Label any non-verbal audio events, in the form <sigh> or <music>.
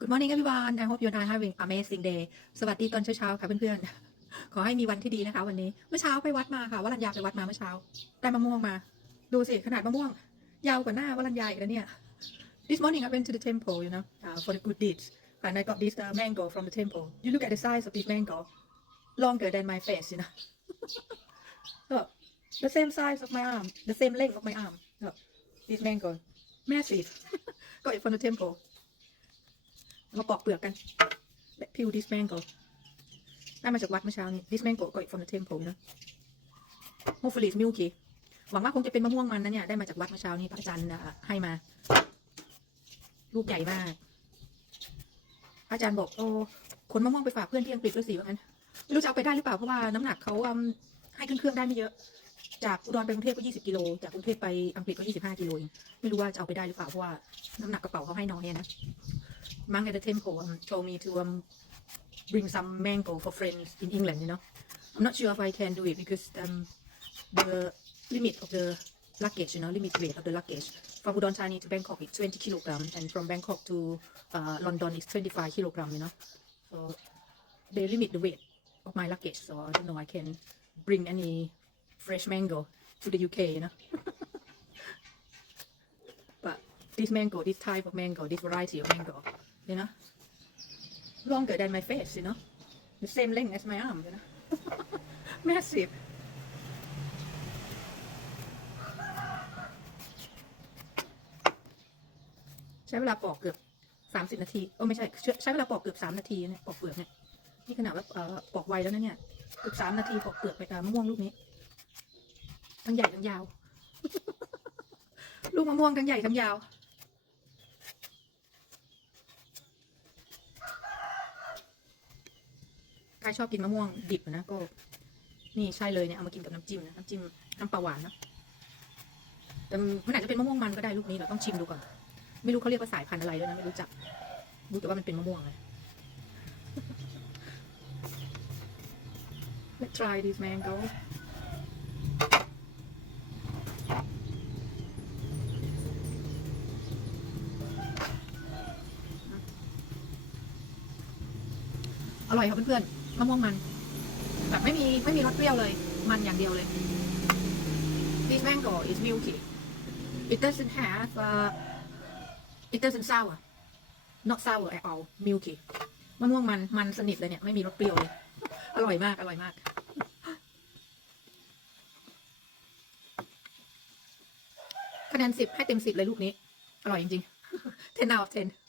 Good morning everyone I hope you are having amazing day สวัสดีตอนเช้าๆค่ะเพื่อนๆ ขอให้มีวันที่ดีนะคะ วันนี้ เมื่อเช้าไปวัดมาค่ะวรัญญาไปวัดมาเมื่อเช้า ได้มะม่วงมา ดูสิขนาดมะม่วง ยาวกว่าหน้าวรัญญาอีกแล้วเนี่ย This morning I went to the temple you know uh, for the good deeds and I got this uh, mango from the temple you look at the size of this mango longer than my face you know so the same size of my arm the same length of my arm so, this mango massive got it from the temple มาปอกเปลือกกัน Let peel this mango ได้มาจากวัดเมื่อเช้านี้ this mango got it from the temple นะ hopefully it's milky หวังว่าคงจะเป็นมะม่วงมันนะเนี่ย ได้มาจากวัดเมื่อเช้านี้พระอาจารย์ให้มา ลูกใหญ่มาก อาจารย์บอกโอ้ขนมะม่วงไปฝากเพื่อนที่อังกฤษด้วยสิว่างั้นไม่รู้จะเอาไปได้หรือเปล่า เพราะว่าน้ำหนักเขาให้ขึ้นเครื่องได้ไม่เยอะ จากอุดรไปกรุงเทพก็20กิโล จากกรุงเทพไปอังกฤษก็25กิโลเอง ไม่รู้ว่าจะเอาไปได้หรือเปล่า เพราะว่าน้ำหนักกระเป๋าเขาให้น้อยนะ Monk at the temple um, told me to um, bring some mango for friends in England, you know. I'm not sure if I can do it because um, the limit of the luggage, you know, limit weight of the luggage from Udon Thani to Bangkok is 20 kilogram, and from Bangkok to uh, London is 25 kilogram, you know. So they limit the weight of my luggage, so I don't know I can bring any fresh mango to the UK, you know. <laughs> but this mango, this type of mango, this variety of mango, you know, longer than my face, you know, the same length as my arm, you know, massive. ใช้เวลาปอกเกือบสามสิบนาทีโอ้ไม่ใช่ใช้เวลาปอกเกือบสามนาทีเนี่ยปอกเปลือกเนี่ยนี่ขนาดว่าปอกไวแล้วนะเนี่ยเกือบสามนาทีปอกเปลือกไปตามมะม่วงลูกนี้ทั้งใหญ่ทั้งยาว ลูกมะม่วงทั้งใหญ่ทั้งยาว ใค รชอบกินมะม่วงดิบนะก็ นี่ใช่เลยเนี่ยเอามากินกับน้ำจิ้มนะน้ำจิ้มน้ำปลาหวานนะแต่มันอาจจะเป็นมะม่วงมันก็ได้ลูกนี้เราต้องชิมดูก่อนไม่รู้เขาเรียกว่าสายพันธุ์อะไรด้วยนะไม่รู้จักรู้แต่ว่ามันเป็นมะม่วงเลย Let's try this mango อร่อยค่ะเพื่อนๆ มะม่วงมัน แบบไม่มีไม่มีรสเปรี้ยวเลย มันอย่างเดียวเลย This mango is milky it doesn't have uh, it doesn't sour not sour at all milky มะม่วงมันมันสนิทเลยเนี่ย ไม่มีรสเปรี้ยวเลย อร่อยมาก อร่อยมาก คะแนนสิบให้เต็มสิบเลยลูกนี้ อร่อยจริงๆ 10 out of 10